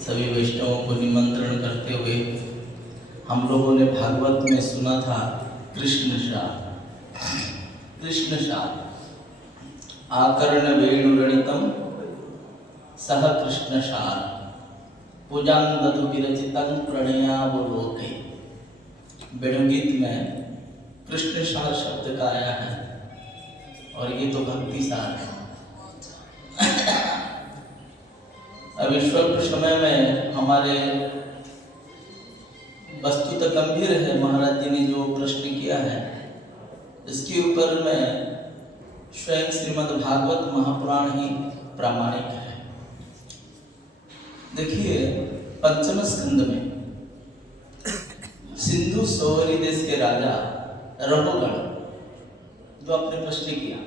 सभी वैष्णवों को निमंत्रण करते हुए हम लोगों ने भागवत में सुना था कृष्ण शाप आकर्ण वेणुरणितम सह कृष्ण शार पूजांगदु विरचितं प्रणयावलोके। वेणुगीत में कृष्ण शार शब्द का आया है और ये तो भक्ति सार है। अभी स्वल्प समय में हमारे वस्तु तो गंभीर है, महाराज जी ने जो प्रश्न किया है इसके ऊपर में स्वयं श्रीमद् भागवत महापुराण ही प्रामाणिक है। देखिए पंचम स्कंद में सिंधु सोवरी देश के राजा रघुगण जो आपने प्रश्न किया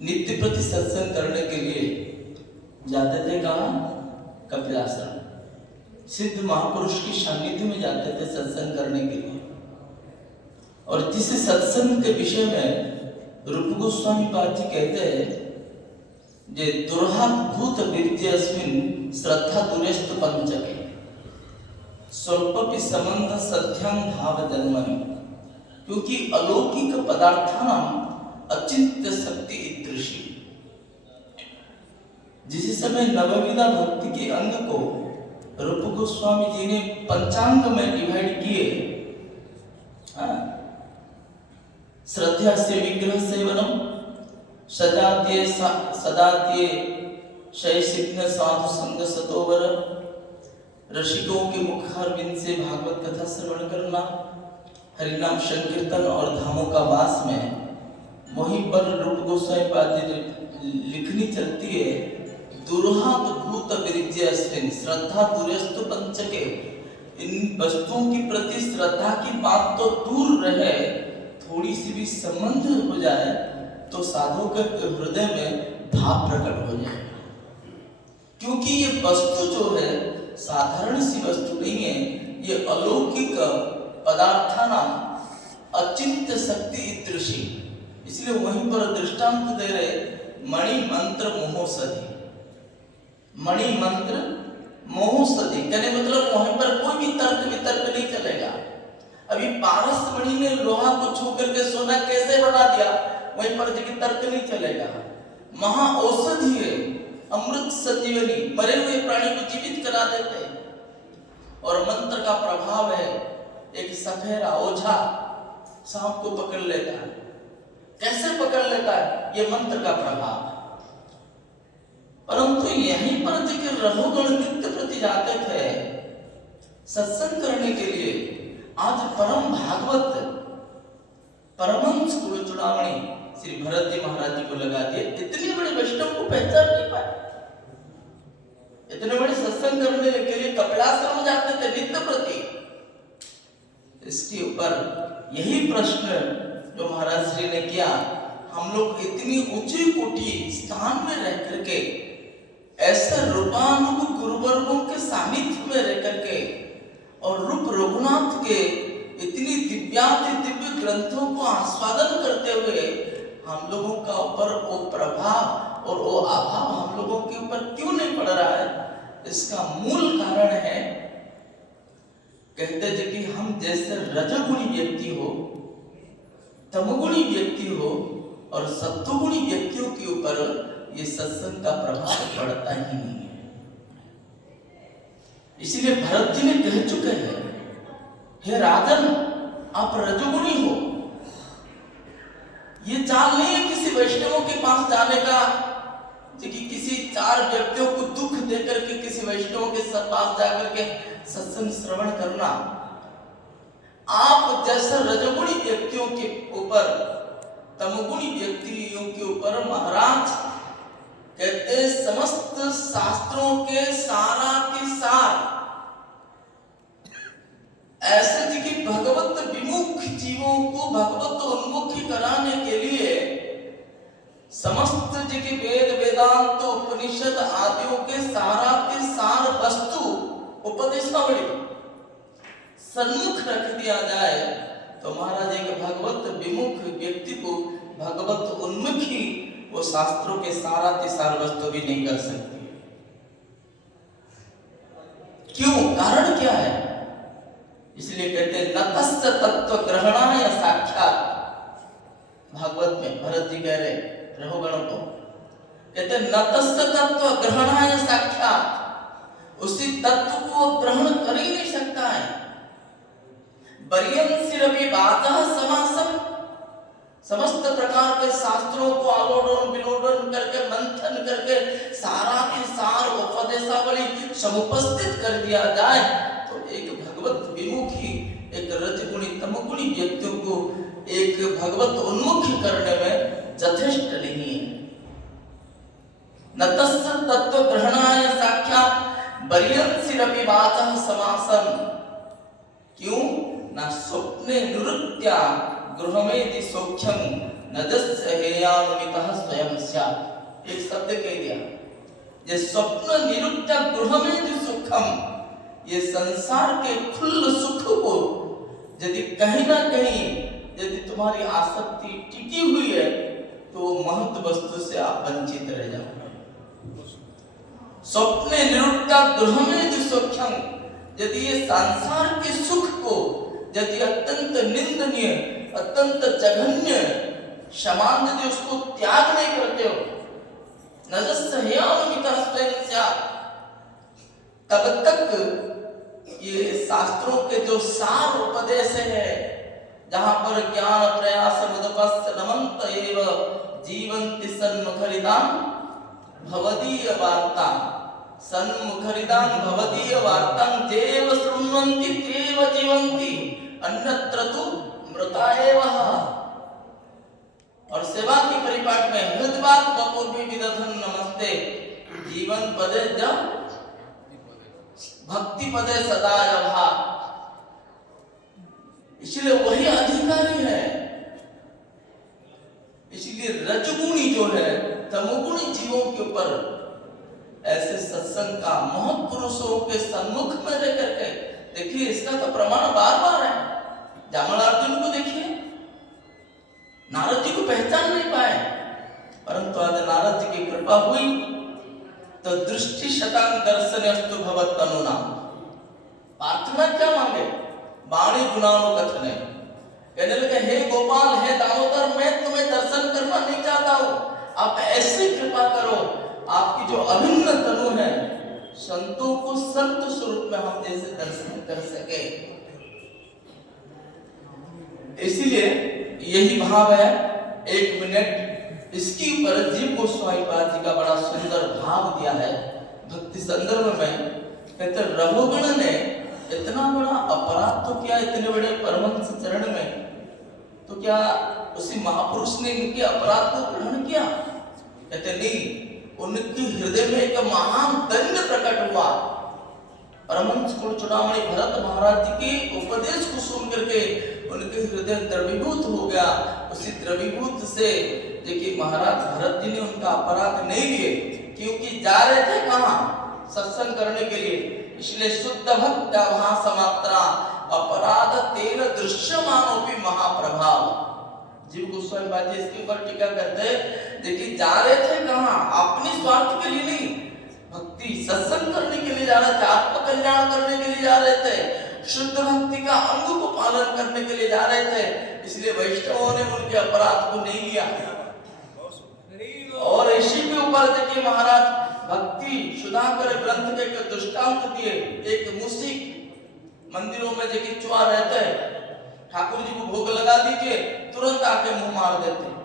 नित्य प्रति सत्संग करने के लिए जाते थे कहाँ? कपिलाश्रम। सिद्ध महापुरुष की सानिध्य में जाते थे सत्संग करने के लिए। और जिस सत्संग के विषय में रूप गोस्वामी पाद जी कहते हैं जे दुर्हात भूत विद्यस्मिन् श्रद्धा दुरेस्त पंचके स्वल्पपि संबंध सत्यं भाव जन्मनि, क्योंकि अलौकिक पदार्थानां अचिंत्य शक्ति ईदृशी। जिस समय नवविधा भक्ति के अंग को रूप गोस्वामी जी ने पंचांग में डिवाइड किए, श्रद्धा से विग्रह सेवनम, सजातीय सदातीय शैसिग्न साधु संग सतोवर, ऋषिकों के मुखारविंद से भागवत कथा श्रवण करना, हरिनाम संकीर्तन और धामों का वास में, वहीं पर रूप गोस्वामी पाद जी लिखनी चलती है दुर्हात भूत विरिज्यस्मिन् श्रद्धा दुरेस्तु पंचके। इन वस्तुओं की प्रति श्रद्धा की बात तो दूर रहे, थोड़ी सी भी संबंध हो जाए तो साधु के हृदय में भाव प्रकट हो जाए। क्योंकि ये वस्तु जो है साधारण सी वस्तु नहीं है, ये अलौकिक पदार्थाना अचिंत्य शक्ति ईदृशी। इसलिए वहीं पर दृष्टांत दे रहे मणि मंत्र मोहसधि। मणि मंत्र मोहसधि कहने मतलब वहीं पर कोई भी तर्क वितर्क नहीं चलेगा। अभी पारस मणि ने लोहा को छू करके सोना कैसे बना दिया, वहीं पर देखिए तर्क नहीं चलेगा। महा औषधि है, अमृत संजीवनी, मरे हुए प्राणी को जीवित करा देते। और मंत्र का प्रभाव है, एक सफेरा ओझा सांप को पकड़ लेता है। कैसे पकड़ लेता है? ये मंत्र का प्रभाव। परंतु यहीं पर देखिए रघुगण नित्य प्रति जाते थे सत्संग करने के लिए। आज परम भागवत परमहंस कुल चुड़ामणि श्री भरत जी महाराज जी को लगा दिए। इतने बड़े वैष्णव को पहचान नहीं पाए। इतने बड़े सत्संग करने के लिए कपिलाश्रम जाते थे नित्य प्रति। इसके ऊपर यही प्रश्न जो महाराज श्री ने किया, हम लोग इतनी ऊंची कोटि स्थान में रह करके ऐसे रूपानुग गुरुवर्गों के सानिध्य में रह करके और रूप रघुनाथ के इतनी दिव्याति दिव्य ग्रंथों को आस्वादन करते हुए हम लोगों का ऊपर वो प्रभाव और वो अभाव हम लोगों के ऊपर क्यों नहीं पड़ रहा है? इसका मूल कारण है, कहते हैं कि हम जैसे रजोगुणी व्यक्ति हो, तमोगुणी व्यक्ति हो और सत्वगुणी व्यक्तियों के ऊपर ये सत्संग का प्रभाव पड़ता ही नहीं है। इसलिए भरत जी ने कह चुके हैं, हे राजन आप रजोगुणी हो। ये चाल नहीं है किसी वैष्णवों के पास जाने का, कि किसी चार व्यक्तियों को दुख देकर के किसी वैष्णव के पास जाकर के सत्संग श्रवण करना। आप जैसे रजोगुणी व्यक्तियों के ऊपर, तमोगुणी व्यक्तियों के ऊपर महाराज कहते समस्त शास्त्रों के सारा के सार ऐसे जी की भगवत विमुख जीवों को भगवत उन्मुखी कराने के लिए समस्त जी के वेद वेदांत उपनिषद आदियों के सारा के सार वस्तु उपदेशावली सन्मुख रख दिया जाए तो महाराज एक भगवत विमुख व्यक्ति को भगवत उन्मुखी वो शास्त्रों के सारा के सार वस्तु भी नहीं कर सकती। कहते नतस्य तत्व ग्रहणाय साक्षात, भागवत में भरत जी कह रहे रघुगणों को, कहते नतस्य तत्व ग्रहणाय साक्षात, उसी तत्व को वो ग्रहण कर ही नहीं सकता है। बरियंसिरपि बातः समासम, समस्त प्रकार के शास्त्रों को आलोडन विलोडन करके मंथन करके सारा के सार उपदेशावली समुपस्थित कर दिया जाए तो एक भगवत विमुखी, एक रजगुणी तमगुणी व्यक्तियों को एक भगवत उन्मुखी करने में यथेष्ट नहीं है। नतस्य तत्व ग्रहणाय साक्षात बरियंसिरपि बातः समासम, क्यों न स्वप्ने निवृत्त्या गृहमेति सौख्यम नदस्य हेयानुमितः स्वयं स्यात्। एक शब्द कह दिया, ये स्वप्न निरुक्त्या गृहमेति सुखम, ये संसार के खुल्ल सुख को यदि कहीं ना कहीं यदि तुम्हारी आसक्ति टिकी हुई है तो महत वस्तु से आप वंचित रह जाओगे। स्वप्ने निरुक्त्या गृहमेति सौख्यम, यदि ये संसार के सुख को यदि अत्यंत निंदनीय, अत्यंत जघन्य समान यदि उसको त्याग नहीं करते हो, नजस्य हेयानुमितः स्वयं स्यात्, तब तक ये शास्त्रों के जो सार उपदेश है, जहां पर ज्ञान प्रयास मुदपस्य नमन्त एव जीवन्ति सन्मुखरितां भवदीय वार्ता, सन्मुखरितां भवदीय वार्तां जेव शृण्वन्ति तेव जीवन्ति अन्यत्र तु मृता एव। और सेवा की परिपाठ में हृदवात बपूर्वी विदधन नमस्ते जीवन पदे जब भक्ति पदे सदा जभा, इसलिए वही अधिकारी है। इसलिए रजगुणी जो है तमोगुणी जीवों के ऊपर ऐसे सत्संग का महापुरुषों के सम्मुख में रह करके देखिए, इसका तो प्रमाण बार बार है। जामलार्जुन को देखिए, नारद जी को पहचान नहीं पाए, परंतु आज नारद जी की कृपा हुई तो दृष्टि शतांग दर्शनस्तु भवत्तनुना, प्रार्थना क्या मांगे, वाणी गुणानुकथने, कहने लगे हे गोपाल, हे दामोदर, मैं तुम्हें दर्शन करना नहीं चाहता हूं, आप ऐसी कृपा करो आपकी जो अभिन्न तनु है संतों को संत स्वरूप में हम जैसे दर्शन कर सके। इसीलिए यही भाव है। एक मिनट इसके ऊपर जीव गोस्वामी पाद जी का बड़ा सुंदर भाव दिया है भक्ति संदर्भ में। कहते रघुगण ने इतना बड़ा अपराध तो किया इतने बड़े परमहंस चरण में, तो क्या उसी महापुरुष ने इनके अपराध को ग्रहण किया? कहते नहीं, उनके हृदय में एक महान दंड प्रकट हुआ। परमहंस कुल चूड़ामणि भरत महाराज जी के उपदेश को सुन करके उनके हृदय द्रवीभूत हो गया। उसी द्रवीभूत से देखिए महाराज भरत जी ने उनका अपराध नहीं लिए, क्योंकि जा रहे थे कहाँ? सत्संग करने के लिए। इसलिए शुद्ध भक्त समात्रा अपराध तेन दृश्यमानोपि महाप्रभाव। जीव गोस्वामी पाद जी इसके ऊपर टीका करते हैं, देखिए जा रहे थे कहाँ? अपने स्वार्थ के लिए नहीं, भक्ति सत्संग करने के लिए जा रहे थे, आत्म कल्याण करने के लिए जा रहे थे, शुद्ध भक्ति का अंग को पालन करने के लिए जा रहे थे। इसलिए वैष्णवों ने उनके अपराध को नहीं लिया। और इसी के ऊपर देखिए महाराज भक्ति सुधाकर ग्रंथ के एक दृष्टांत दिए। एक मुसिक मंदिरों में देखिए चुहा रहता है, ठाकुर जी को भोग लगा दीजिए, तुरंत आके मुंह मार देते।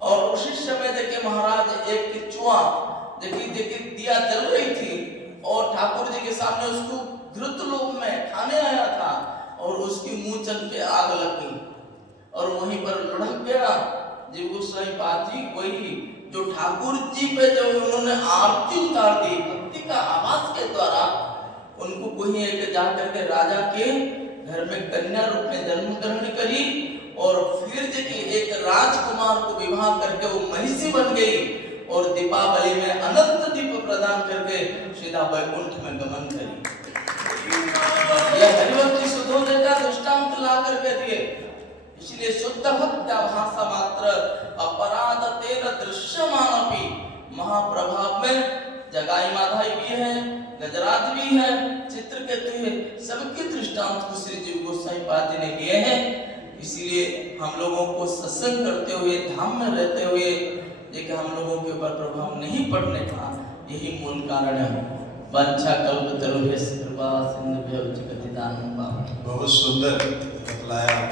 और उसी समय देखिए महाराज एक चुहा देखिए दिया जल रही थी और ठाकुर जी के सामने उसको धृत लोक में खाने आया था और उसकी मूंछन पे आग लग गई और वहीं पर लुढ़क गया। जीव गोस्वामी पाद जी वही जो ठाकुर जी पे जब उन्होंने आरती उतार दी भक्ति का आवाज के द्वारा, उनको कोई एक जाकर के राजा के घर में कन्या रूप में जन्म ग्रहण करी और फिर देखिए एक राजकुमार को विवाह करके वो महिषी बन गई और दीपावली में अनंत दीप प्रदान करके सीधा वैकुंठ में गमन करी। यह हरिभक्ति सुधोदय का दृष्टांत ला करके दिए। इसलिए शुद्ध भक्त भाषा मात्र अपराध तेन दृश्यमानपि महाप्रभाव में जगाई माधाई भी है, गजराज भी है, चित्रकेतु है, सबके दृष्टांत को श्री जीव गोस्वामी पाद जी ने लिए हैं। इसीलिए हम लोगों को सत्संग करते हुए, धाम में रहते हुए, देखिए हम लोगों के ऊपर प्रभाव नहीं पड़ने का यही मूल कारण है। वांछा कल्पतरुभ्यश्च कृपा सिंधुभ्यो जगतिदानम। बहुत सुंदर बतलाया।